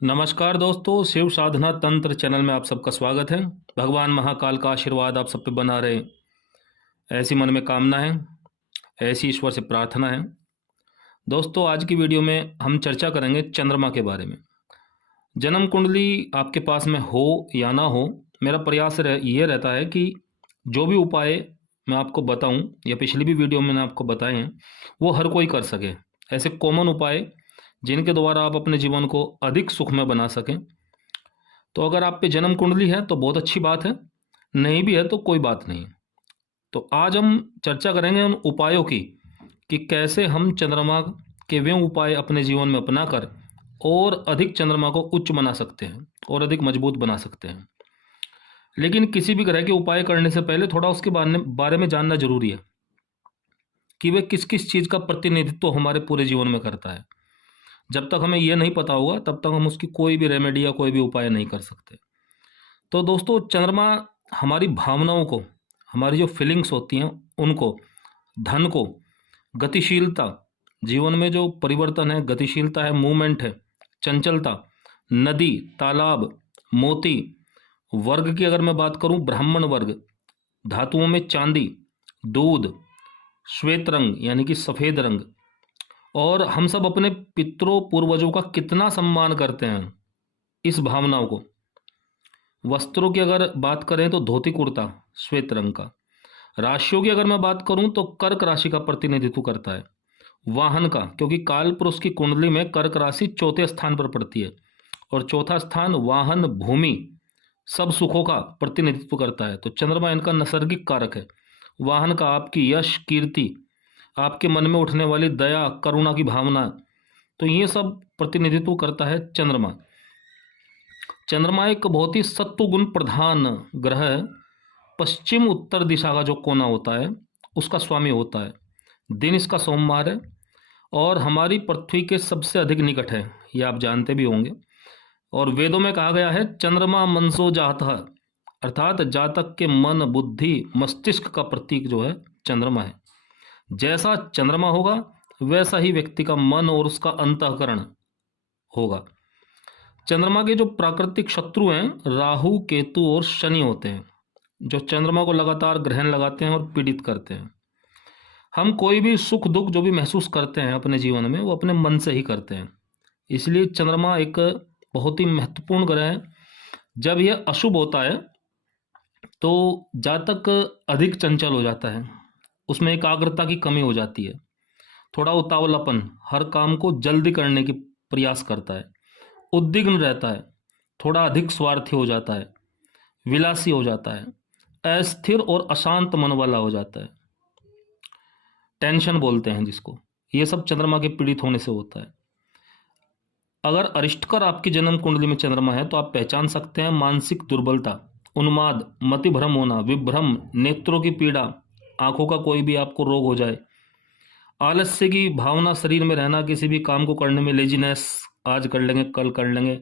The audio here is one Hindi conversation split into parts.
नमस्कार दोस्तों, शिव साधना तंत्र चैनल में आप सबका स्वागत है। भगवान महाकाल का आशीर्वाद आप सब पे बना रहे, ऐसी मन में कामना है, ऐसी ईश्वर से प्रार्थना है। दोस्तों, आज की वीडियो में हम चर्चा करेंगे चंद्रमा के बारे में। जन्म कुंडली आपके पास में हो या ना हो, मेरा प्रयास ये रहता है कि जो भी उपाय मैं आपको बताऊं या पिछली भी वीडियो में मैंने आपको बताए हैं, वो हर कोई कर सके। ऐसे कॉमन उपाय जिनके द्वारा आप अपने जीवन को अधिक सुखमय बना सकें। तो अगर आप पे जन्म कुंडली है तो बहुत अच्छी बात है, नहीं भी है तो कोई बात नहीं। तो आज हम चर्चा करेंगे उन उपायों की कि कैसे हम चंद्रमा के वे उपाय अपने जीवन में अपनाकर और अधिक चंद्रमा को उच्च बना सकते हैं और अधिक मजबूत बना सकते हैं। लेकिन किसी भी तरह के उपाय करने से पहले थोड़ा उसके बारे में जानना जरूरी है कि वे किस किस चीज़ का प्रतिनिधित्व हमारे पूरे जीवन में करता है। जब तक हमें यह नहीं पता होगा तब तक हम उसकी कोई भी रेमेडी या कोई भी उपाय नहीं कर सकते। तो दोस्तों, चंद्रमा हमारी भावनाओं को, हमारी जो फीलिंग्स होती हैं उनको, धन को, गतिशीलता, जीवन में जो परिवर्तन है, गतिशीलता है, मूवमेंट है, चंचलता, नदी, तालाब, मोती, वर्ग की अगर मैं बात करूं, ब्राह्मण वर्ग, धातुओं में चांदी, दूध, श्वेत रंग यानी कि सफ़ेद रंग, और हम सब अपने पितरों पूर्वजों का कितना सम्मान करते हैं, इस भावनाओं को। वस्त्रों की अगर बात करें तो धोती कुर्ता श्वेत रंग का। राशियों की अगर मैं बात करूं तो कर्क राशि का प्रतिनिधित्व करता है। वाहन का, क्योंकि काल पुरुष की कुंडली में कर्क राशि चौथे स्थान पर पड़ती है और चौथा स्थान वाहन, भूमि, सब सुखों का प्रतिनिधित्व करता है। तो चंद्रमा इनका नैसर्गिक कारक है। वाहन का आपकी यश, कीर्ति, आपके मन में उठने वाली दया, करुणा की भावना, तो ये सब प्रतिनिधित्व करता है चंद्रमा। चंद्रमा एक बहुत ही सत्व गुण प्रधान ग्रह है। पश्चिम उत्तर दिशा का जो कोना होता है उसका स्वामी होता है। दिन इसका सोमवार है और हमारी पृथ्वी के सबसे अधिक निकट है, ये आप जानते भी होंगे। और वेदों में कहा गया है चंद्रमा मनसो जातः, अर्थात जातक के मन, बुद्धि, मस्तिष्क का प्रतीक जो है चंद्रमा है। जैसा चंद्रमा होगा वैसा ही व्यक्ति का मन और उसका अंतःकरण होगा। चंद्रमा के जो प्राकृतिक शत्रु हैं राहु, केतु और शनि होते हैं, जो चंद्रमा को लगातार ग्रहण लगाते हैं और पीड़ित करते हैं। हम कोई भी सुख दुख जो भी महसूस करते हैं अपने जीवन में, वो अपने मन से ही करते हैं। इसलिए चंद्रमा एक बहुत ही महत्वपूर्ण ग्रह है। जब यह अशुभ होता है तो जातक अधिक चंचल हो जाता है, उसमें एकाग्रता की कमी हो जाती है, थोड़ा उतावलापन, हर काम को जल्दी करने की प्रयास करता है, उद्विग्न रहता है, थोड़ा अधिक स्वार्थी हो जाता है, विलासी हो जाता है, अस्थिर और अशांत मन वाला हो जाता है, टेंशन बोलते हैं जिसको। ये सब चंद्रमा के पीड़ित होने से होता है। अगर अरिष्टकर आपकी जन्म कुंडली में चंद्रमा है तो आप पहचान सकते हैं मानसिक दुर्बलता, उन्माद, मतिभ्रम होना, विभ्रम, नेत्रों की पीड़ा, आंखों का कोई भी आपको रोग हो जाए, आलस्य की भावना शरीर में रहना, किसी भी काम को करने में लेजीनेस, आज कर लेंगे, कल कर लेंगे,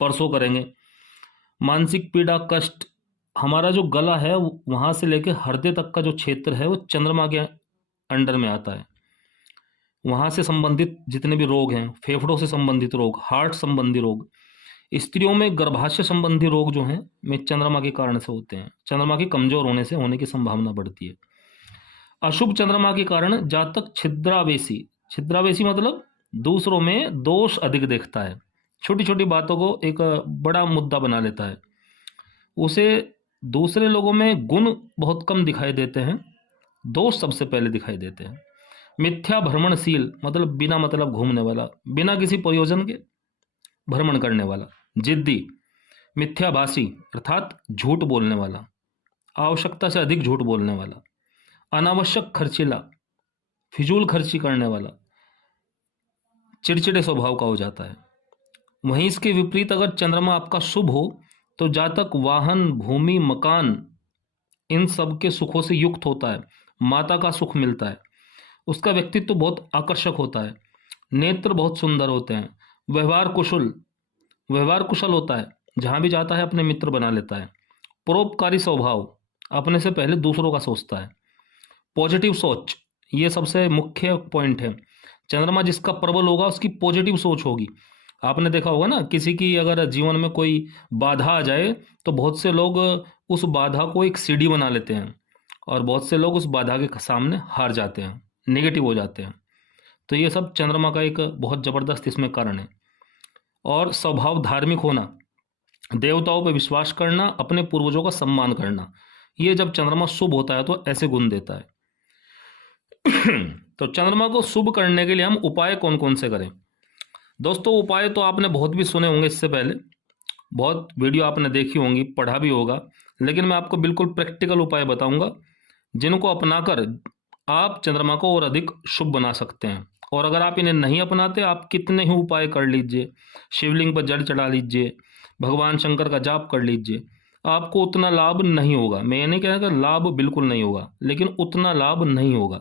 परसों करेंगे, मानसिक पीड़ा, कष्ट। हमारा जो गला है वहाँ से लेकर हृदय तक का जो क्षेत्र है वो चंद्रमा के अंडर में आता है। वहाँ से संबंधित जितने भी रोग हैं, फेफड़ों से संबंधित रोग, हार्ट संबंधी रोग, स्त्रियों में गर्भाशय संबंधी रोग जो हैं में चंद्रमा के कारण से होते हैं। चंद्रमा के कमजोर होने से होने की संभावना बढ़ती है। अशुभ चंद्रमा के कारण जातक छिद्रावेशी, छिद्रावेशी मतलब दूसरों में दोष अधिक देखता है, छोटी छोटी बातों को एक बड़ा मुद्दा बना लेता है, उसे दूसरे लोगों में गुण बहुत कम दिखाई देते हैं, दोष सबसे पहले दिखाई देते हैं। मिथ्या भ्रमणशील मतलब बिना मतलब घूमने वाला, बिना किसी प्रयोजन के भ्रमण करने वाला, जिद्दी, मिथ्याभाषी अर्थात झूठ बोलने वाला, आवश्यकता से अधिक झूठ बोलने वाला, अनावश्यक खर्चीला, फिजूल खर्ची करने वाला, चिड़चिड़े स्वभाव का हो जाता है। वहीं इसके विपरीत अगर चंद्रमा आपका शुभ हो तो जातक वाहन, भूमि, मकान, इन सब के सुखों से युक्त होता है, माता का सुख मिलता है, उसका व्यक्तित्व तो बहुत आकर्षक होता है, नेत्र बहुत सुंदर होते हैं, व्यवहार कुशल होता है, जहाँ भी जाता है अपने मित्र बना लेता है, परोपकारी स्वभाव, अपने से पहले दूसरों का सोचता है, पॉजिटिव सोच, ये सबसे मुख्य पॉइंट है। चंद्रमा जिसका प्रबल होगा उसकी पॉजिटिव सोच होगी, आपने देखा होगा ना, किसी की अगर जीवन में कोई बाधा आ जाए तो बहुत से लोग उस बाधा को एक सीढ़ी बना लेते हैं और बहुत से लोग उस बाधा के सामने हार जाते हैं, नेगेटिव हो जाते हैं। तो ये सब चंद्रमा का एक बहुत ज़बरदस्त इसमें कारण है। और स्वभाव धार्मिक होना, देवताओं पर विश्वास करना, अपने पूर्वजों का सम्मान करना, ये जब चंद्रमा शुभ होता है तो ऐसे गुण देता है। तो चंद्रमा को शुभ करने के लिए हम उपाय कौन कौन से करें? दोस्तों, उपाय तो आपने बहुत भी सुने होंगे, इससे पहले बहुत वीडियो आपने देखी होंगी, पढ़ा भी होगा, लेकिन मैं आपको बिल्कुल प्रैक्टिकल उपाय बताऊंगा जिनको अपनाकर आप चंद्रमा को और अधिक शुभ बना सकते हैं। और अगर आप इन्हें नहीं अपनाते, आप कितने ही उपाय कर लीजिए, शिवलिंग पर जल चढ़ा लीजिए, भगवान शंकर का जाप कर लीजिए, आपको उतना लाभ नहीं होगा। मैं ये नहीं कह रहा कि लाभ बिल्कुल नहीं होगा, लेकिन उतना लाभ नहीं होगा।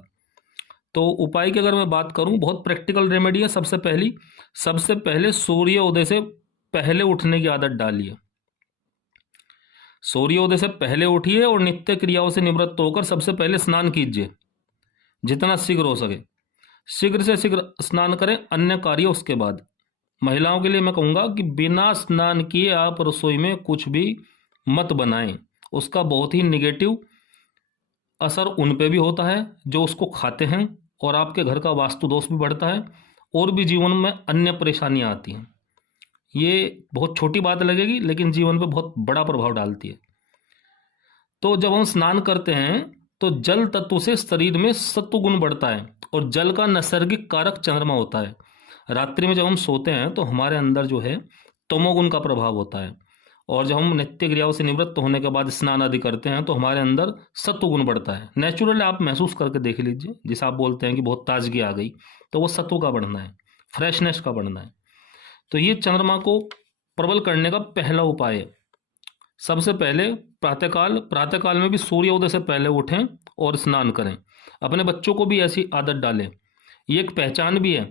तो उपाय की अगर मैं बात करूं, बहुत प्रैक्टिकल रेमेडी है। सबसे पहले सूर्योदय से पहले उठने की आदत डालिए। सूर्योदय से पहले उठिए और नित्य क्रियाओं से निवृत्त होकर सबसे पहले स्नान कीजिए, जितना शीघ्र हो सके शीघ्र से शीघ्र स्नान करें। अन्य कार्य उसके बाद। महिलाओं के लिए मैं कहूँगा कि बिना स्नान किए आप रसोई में कुछ भी मत बनाएं। उसका बहुत ही निगेटिव असर उन पे भी होता है जो उसको खाते हैं, और आपके घर का वास्तु दोष भी बढ़ता है, और भी जीवन में अन्य परेशानियां आती हैं। ये बहुत छोटी बात लगेगी, लेकिन जीवन पे बहुत बड़ा प्रभाव डालती है। तो जब हम स्नान करते हैं तो जल तत्व से शरीर में सत्व गुण बढ़ता है, और जल का नैसर्गिक कारक चंद्रमा होता है। रात्रि में जब हम सोते हैं तो हमारे अंदर जो है तमोगुण का प्रभाव होता है, और जब हम नित्य क्रियाओं से निवृत्त होने के बाद स्नान आदि करते हैं तो हमारे अंदर सत्व गुण बढ़ता है। नेचुरल आप महसूस करके देख लीजिए, जिसे आप बोलते हैं कि बहुत ताजगी आ गई, तो वो सत्व का बढ़ना है, फ्रेशनेस का बढ़ना है। तो ये चंद्रमा को प्रबल करने का पहला उपाय है। सबसे पहले प्रातःकाल में भी सूर्योदय से पहले उठें और स्नान करें। अपने बच्चों को भी ऐसी आदत डालें। ये एक पहचान भी है।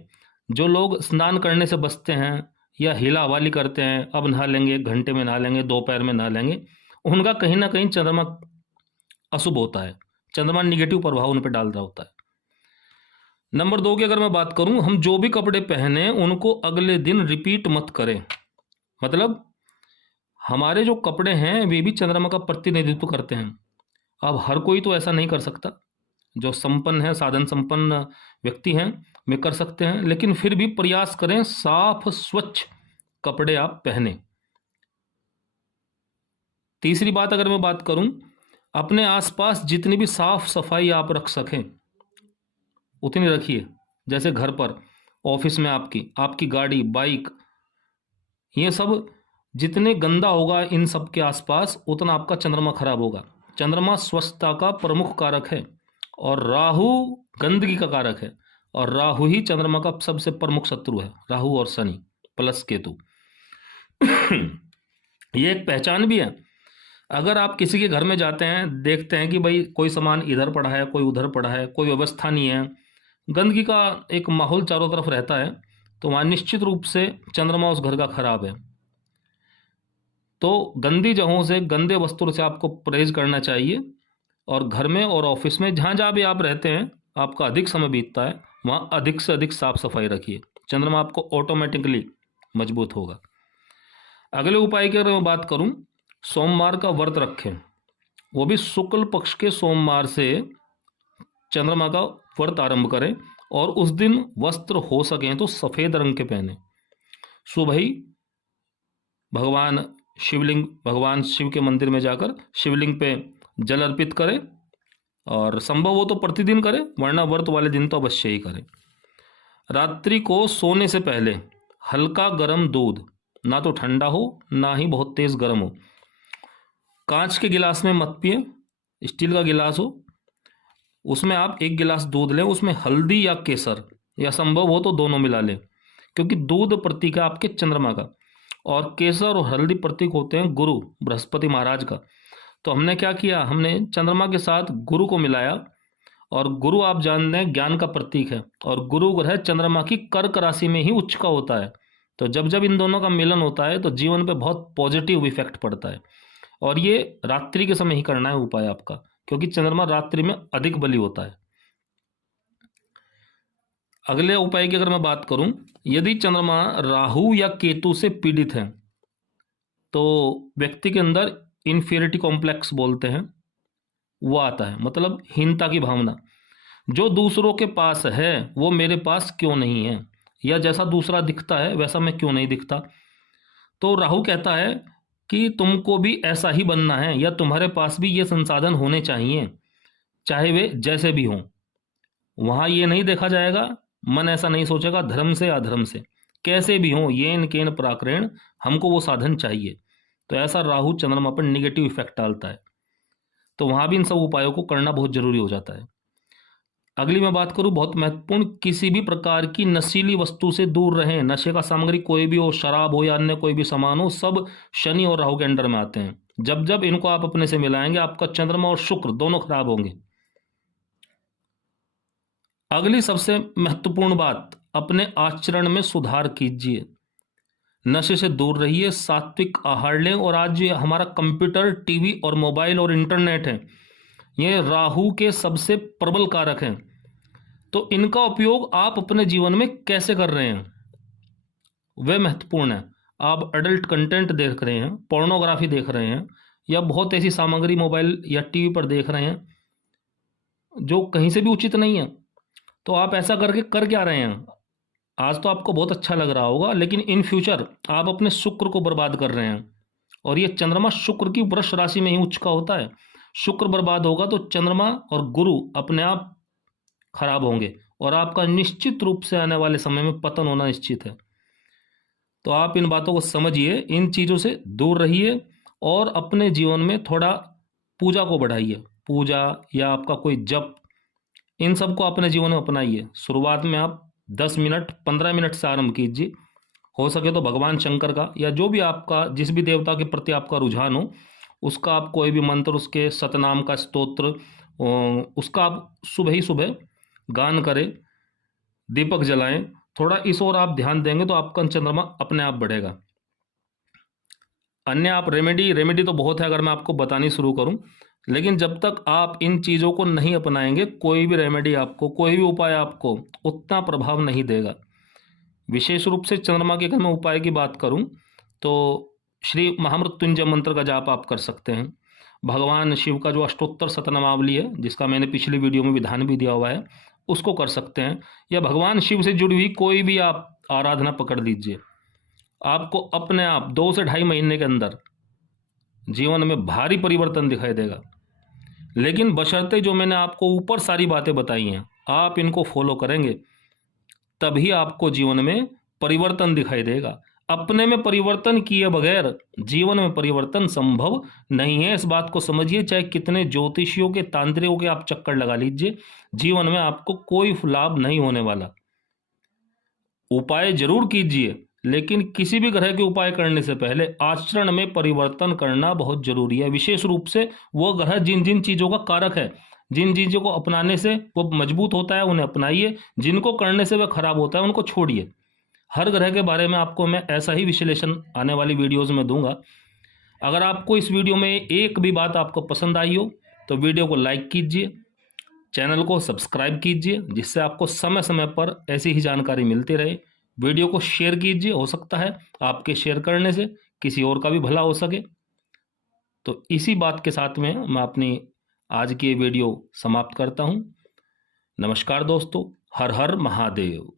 जो लोग स्नान करने से बचते हैं या हीला हवाली करते हैं, अब नहा लेंगे, 1 घंटे में नहा लेंगे, दोपहर में नहा लेंगे, उनका कहीं ना कहीं चंद्रमा अशुभ होता है, चंद्रमा निगेटिव प्रभाव उन पर डाल रहा होता है। नंबर 2 की अगर मैं बात करूं, हम जो भी कपड़े पहने उनको अगले दिन रिपीट मत करें। मतलब हमारे जो कपड़े हैं वे भी चंद्रमा का प्रतिनिधित्व करते हैं। अब हर कोई तो ऐसा नहीं कर सकता, जो संपन्न है, साधन संपन्न व्यक्ति हैं, वे कर सकते हैं, लेकिन फिर भी प्रयास करें साफ स्वच्छ कपड़े आप पहने। तीसरी बात अगर मैं बात करूं, अपने आसपास जितनी भी साफ सफाई आप रख सकें उतनी रखिए। जैसे घर पर, ऑफिस में, आपकी गाड़ी, बाइक, ये सब जितने गंदा होगा इन सब के आसपास, उतना आपका चंद्रमा खराब होगा। चंद्रमा स्वच्छता का प्रमुख कारक है, और राहु गंदगी का कारक है, और राहु ही चंद्रमा का सबसे प्रमुख शत्रु है, राहु और शनि प्लस केतु। ये एक पहचान भी है। अगर आप किसी के घर में जाते हैं, देखते हैं कि भाई कोई सामान इधर पड़ा है, कोई उधर पड़ा है, कोई व्यवस्था नहीं है, गंदगी का एक माहौल चारों तरफ रहता है, तो वहाँ निश्चित रूप से चंद्रमा उस घर का खराब है। तो गंदी जगहों से, गंदे वस्त्रों से आपको परहेज करना चाहिए, और घर में और ऑफिस में जहाँ जहाँ भी आप रहते हैं, आपका अधिक समय बीतता है, वहाँ अधिक से अधिक साफ सफाई रखिए। चंद्रमा आपको ऑटोमेटिकली मजबूत होगा। अगले उपाय की अगर मैं बात करूं, सोमवार का व्रत रखें, वो भी शुक्ल पक्ष के सोमवार से चंद्रमा का व्रत आरंभ करें, और उस दिन वस्त्र हो सकें तो सफ़ेद रंग के पहने। सुबह ही भगवान शिव के मंदिर में जाकर शिवलिंग पे जल अर्पित करें, और संभव हो तो प्रतिदिन करें, वरना व्रत वाले दिन तो अवश्य ही करें। रात्रि को सोने से पहले हल्का गर्म दूध, ना तो ठंडा हो ना ही बहुत तेज गर्म हो, कांच के गिलास में मत पिए, स्टील का गिलास हो, उसमें आप 1 गिलास दूध लें, उसमें हल्दी या केसर, या संभव हो तो दोनों मिला लें, क्योंकि दूध प्रतीक है आपके चंद्रमा का, और केसर और हल्दी प्रतीक होते हैं गुरु बृहस्पति महाराज का। तो हमने क्या किया, हमने चंद्रमा के साथ गुरु को मिलाया, और गुरु आप जानते हैं ज्ञान का प्रतीक है, और गुरु ग्रह चंद्रमा की कर्क राशि में ही उच्च का होता है। तो जब जब इन दोनों का मिलन होता है तो जीवन पे बहुत पॉजिटिव इफेक्ट पड़ता है, और ये रात्रि के समय ही करना है उपाय आपका, क्योंकि चंद्रमा रात्रि में अधिक बली होता है। अगले उपाय की अगर मैं बात करूं, यदि चंद्रमा राहु या केतु से पीड़ित है तो व्यक्ति के अंदर इन्फीरियरिटी कॉम्प्लेक्स बोलते हैं वो आता है, मतलब हीनता की भावना। जो दूसरों के पास है वो मेरे पास क्यों नहीं है, या जैसा दूसरा दिखता है वैसा मैं क्यों नहीं दिखता। तो राहु कहता है कि तुमको भी ऐसा ही बनना है, या तुम्हारे पास भी ये संसाधन होने चाहिए, चाहे वे जैसे भी हों। वहां ये नहीं देखा जाएगा, मन ऐसा नहीं सोचेगा धर्म से अधर्म से, कैसे भी हों येन केन पराक्रेण, हमको वो साधन चाहिए। तो ऐसा राहु चंद्रमा पर निगेटिव इफेक्ट डालता है, तो वहां भी इन सब उपायों को करना बहुत जरूरी हो जाता है। अगली मैं बात करूं, बहुत महत्वपूर्ण, किसी भी प्रकार की नशीली वस्तु से दूर रहें। नशे का सामग्री कोई भी हो, शराब हो या अन्य कोई भी सामान हो, सब शनि और राहु के अंडर में आते हैं। जब जब इनको आप अपने से मिलाएंगे आपका चंद्रमा और शुक्र दोनों खराब होंगे। अगली सबसे महत्वपूर्ण बात, अपने आचरण में सुधार कीजिए, नशे से दूर रहिए, सात्विक आहार लें। और आज ये हमारा कंप्यूटर, टीवी और मोबाइल और इंटरनेट है, ये राहु के सबसे प्रबल कारक हैं। तो इनका उपयोग आप अपने जीवन में कैसे कर रहे हैं वह महत्वपूर्ण है। आप अडल्ट कंटेंट देख रहे हैं, पोर्नोग्राफी देख रहे हैं, या बहुत ऐसी सामग्री मोबाइल या टीवी पर देख रहे हैं जो कहीं से भी उचित नहीं है, तो आप ऐसा करके कर क्या रहे हैं। आज तो आपको बहुत अच्छा लग रहा होगा, लेकिन इन फ्यूचर आप अपने शुक्र को बर्बाद कर रहे हैं। और ये चंद्रमा शुक्र की वृष राशि में ही उच्च का होता है। शुक्र बर्बाद होगा तो चंद्रमा और गुरु अपने आप खराब होंगे, और आपका निश्चित रूप से आने वाले समय में पतन होना निश्चित है। तो आप इन बातों को समझिए, इन चीज़ों से दूर रहिए, और अपने जीवन में थोड़ा पूजा को बढ़ाइए। पूजा या आपका कोई जप, इन सब को अपने जीवन में अपनाइए। शुरुआत में आप 10 मिनट 15 मिनट से आरंभ कीजिए। हो सके तो भगवान शंकर का, या जो भी आपका, जिस भी देवता के प्रति आपका रुझान हो, उसका आप कोई भी मंत्र, उसके सतनाम का स्तोत्र, उसका आप सुबह ही सुबह गान करें, दीपक जलाएं। थोड़ा इस ओर आप ध्यान देंगे तो आपका चंद्रमा अपने आप बढ़ेगा। अन्य आप रेमेडी तो बहुत है, अगर मैं आपको बतानी शुरू करूं, लेकिन जब तक आप इन चीज़ों को नहीं अपनाएंगे, कोई भी रेमेडी आपको, कोई भी उपाय आपको उतना प्रभाव नहीं देगा। विशेष रूप से चंद्रमा के अगर मैं उपाय की बात करूं तो श्री महामृत्युंजय मंत्र का जाप आप कर सकते हैं। भगवान शिव का जो अष्टोत्तर शतनामावली है, जिसका मैंने पिछली वीडियो में विधान भी दिया हुआ है, उसको कर सकते हैं। या भगवान शिव से जुड़ी हुई कोई भी आप आराधना पकड़ लीजिए, आपको अपने आप 2 से 2.5 महीने के अंदर जीवन में भारी परिवर्तन दिखाई देगा। लेकिन बशर्ते जो मैंने आपको ऊपर सारी बातें बताई हैं आप इनको फॉलो करेंगे, तभी आपको जीवन में परिवर्तन दिखाई देगा। अपने में परिवर्तन किए बगैर जीवन में परिवर्तन संभव नहीं है। इस बात को समझिए, चाहे कितने ज्योतिषियों के, तांत्रिकों के आप चक्कर लगा लीजिए, जीवन में आपको कोई लाभ नहीं होने वाला। उपाय जरूर कीजिए, लेकिन किसी भी ग्रह के उपाय करने से पहले आचरण में परिवर्तन करना बहुत जरूरी है। विशेष रूप से वो ग्रह जिन जिन चीजों का कारक है, जिन चीजों को अपनाने से वो मजबूत होता है, उन्हें अपनाइए। जिनको करने से वह खराब होता है उनको छोड़िए। हर ग्रह के बारे में आपको मैं ऐसा ही विश्लेषण आने वाली वीडियोज में दूंगा। अगर आपको इस वीडियो में एक भी बात आपको पसंद आई हो तो वीडियो को लाइक कीजिए, चैनल को सब्सक्राइब कीजिए, जिससे आपको समय समय पर ऐसी ही जानकारी मिलती रहे। वीडियो को शेयर कीजिए, हो सकता है आपके शेयर करने से किसी और का भी भला हो सके। तो इसी बात के साथ में मैं अपनी आज की ये वीडियो समाप्त करता हूँ। नमस्कार दोस्तों, हर हर महादेव।